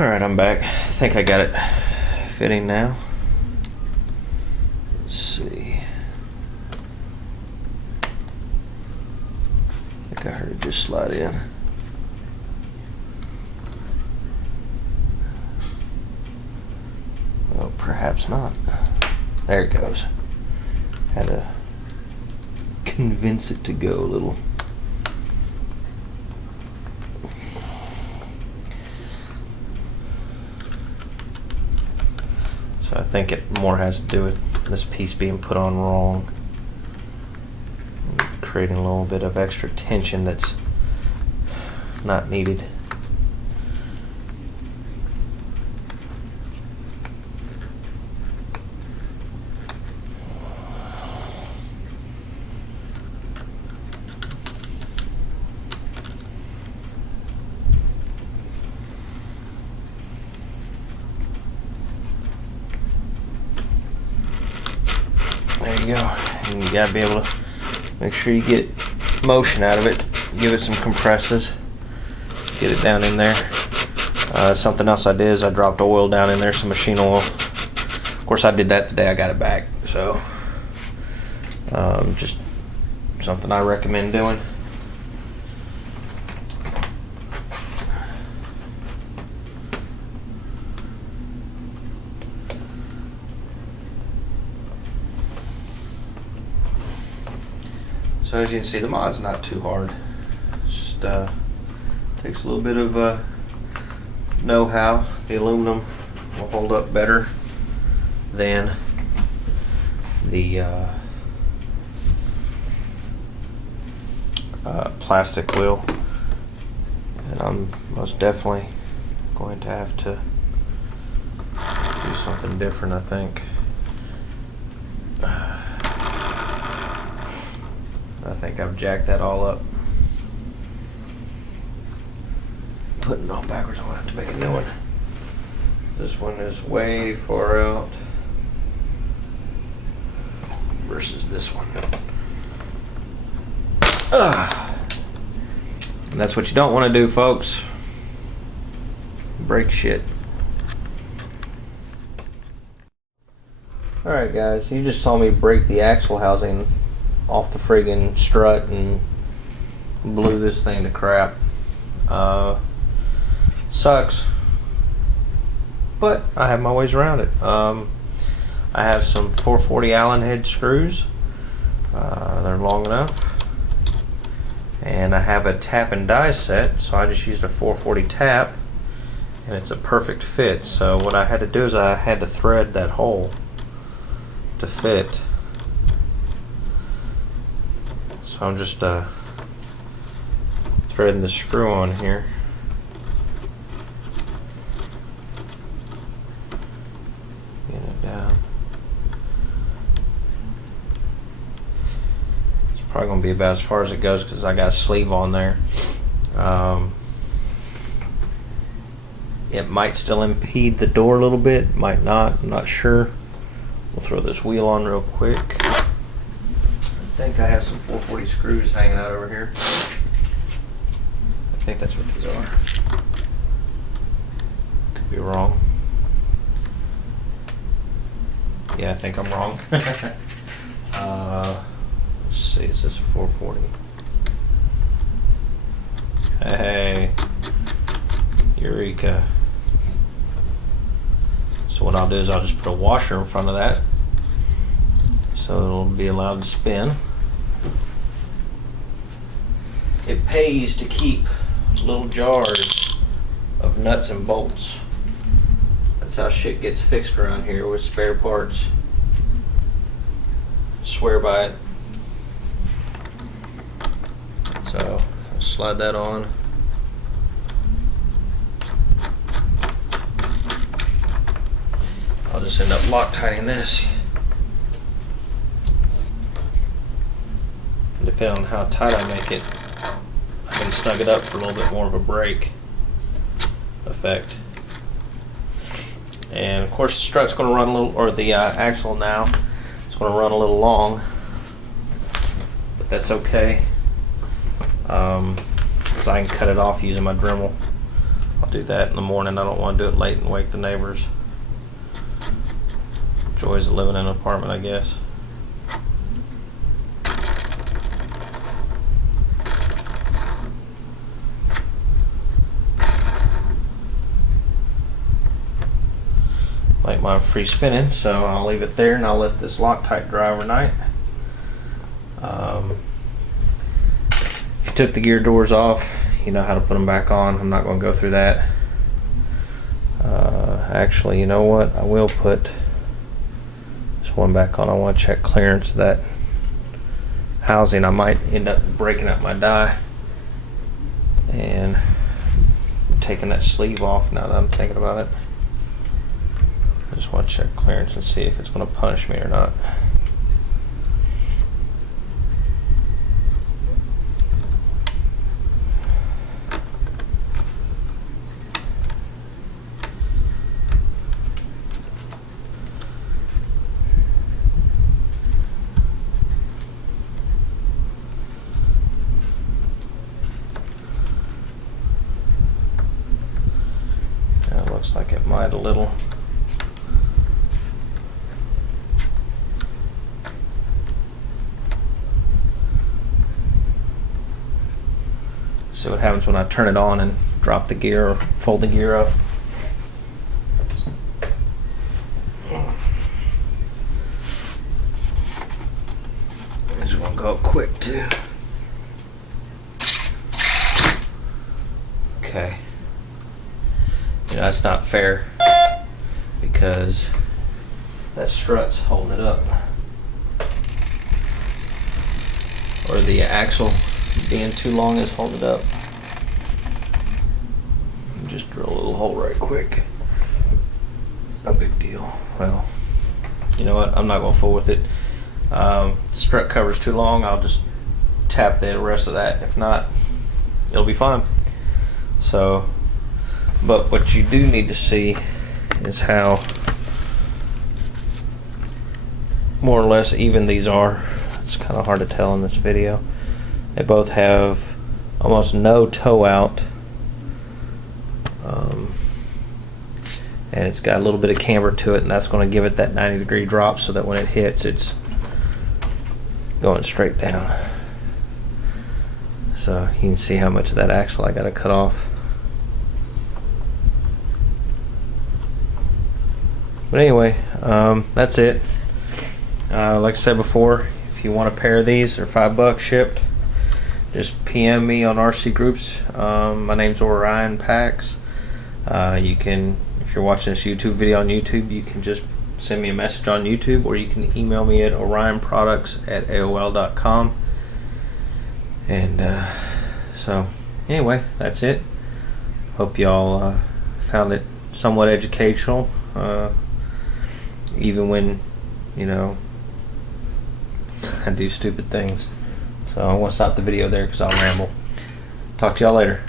Alright, I'm back. I think I got it fitting now. Let's see. I think I heard it just slide in. Well, perhaps not. There it goes. Had to convince it to go a little. So I think it more has to do with this piece being put on wrong, creating a little bit of extra tension that's not needed. There you go. And you gotta be able to make sure you get motion out of it. Give it some compresses. Get it down in there. Something else I did is I dropped oil down in there, some machine oil. Of course, I did that the day I got it back. So, just something I recommend doing. So as you can see, the mod's not too hard. It's just takes a little bit of know-how. The aluminum will hold up better than the plastic will, and I'm most definitely going to have to do something different, I think. I think I've jacked that all up. Putting it all backwards, I'm gonna have to make a new one. This one is way far out versus this one. And that's what you don't want to do, folks. Break shit. Alright guys, you just saw me break the axle housing off the friggin' strut and blew this thing to crap. Sucks, but I have my ways around it. I have some 440 Allen head screws. They're long enough, and I have a tap and die set, so I just used a 440 tap, and it's a perfect fit. So what I had to do is I had to thread that hole to fit. So I'm just threading the screw on here. Get it down. It's probably going to be about as far as it goes because I got a sleeve on there. It might still impede the door a little bit, might not, I'm not sure. We'll throw this wheel on real quick. I think I have some 440 screws hanging out over here. I think that's what these are. Could be wrong. Yeah, I think I'm wrong. Let's see, is this a 440? Hey, Eureka. So what I'll do is I'll just put a washer in front of that, so it'll be allowed to spin. It pays to keep little jars of nuts and bolts. That's how shit gets fixed around here with spare parts. Swear by it. So I'll slide that on. I'll just end up Loctiting this. Depending on how tight I make it, I can snug it up for a little bit more of a break effect. And of course the strut's going to run a little, or the axle now, it's going to run a little long, but that's okay. So I can cut it off using my Dremel. I'll do that in the morning. I don't want to do it late and wake the neighbors. Joys of living in an apartment, I guess. Like mine free spinning, so I'll leave it there and I'll let this Loctite dry overnight. If you took the gear doors off, you know how to put them back on. I'm not going to go through that. Actually, you know what? I will put this one back on. I want to check clearance of that housing. I might end up breaking up my die and taking that sleeve off now that I'm thinking about it. I just want to check clearance and see if it's going to punish me or not. It looks like it might a little. See what happens when I turn it on and drop the gear or fold the gear up. This one go up quick too. Okay. You know, that's not fair because that strut's holding it up. Or the axle being too long is holding it up. Just drill a little hole right quick. No big deal. Well, you know what? I'm not going to fool with it. Strut cover's too long. I'll just tap the rest of that. If not, it'll be fine. So, but what you do need to see is how more or less even these are. It's kind of hard to tell in this video. They both have almost no toe out, and it's got a little bit of camber to it, and that's going to give it that 90-degree drop so that when it hits, it's going straight down. So you can see how much of that axle I got to cut off. But anyway, that's it. Like I said before, if you want a pair of these, they're $5 shipped. Just PM me on RC Groups. My name's Orion Packs. You can, if you're watching this YouTube video on YouTube, you can just send me a message on YouTube, or you can email me at orionproducts@aol.com. And so anyway, that's it. Hope y'all found it somewhat educational, even when, you know, I do stupid things. So I want to stop the video there because I'll ramble. Talk to y'all later.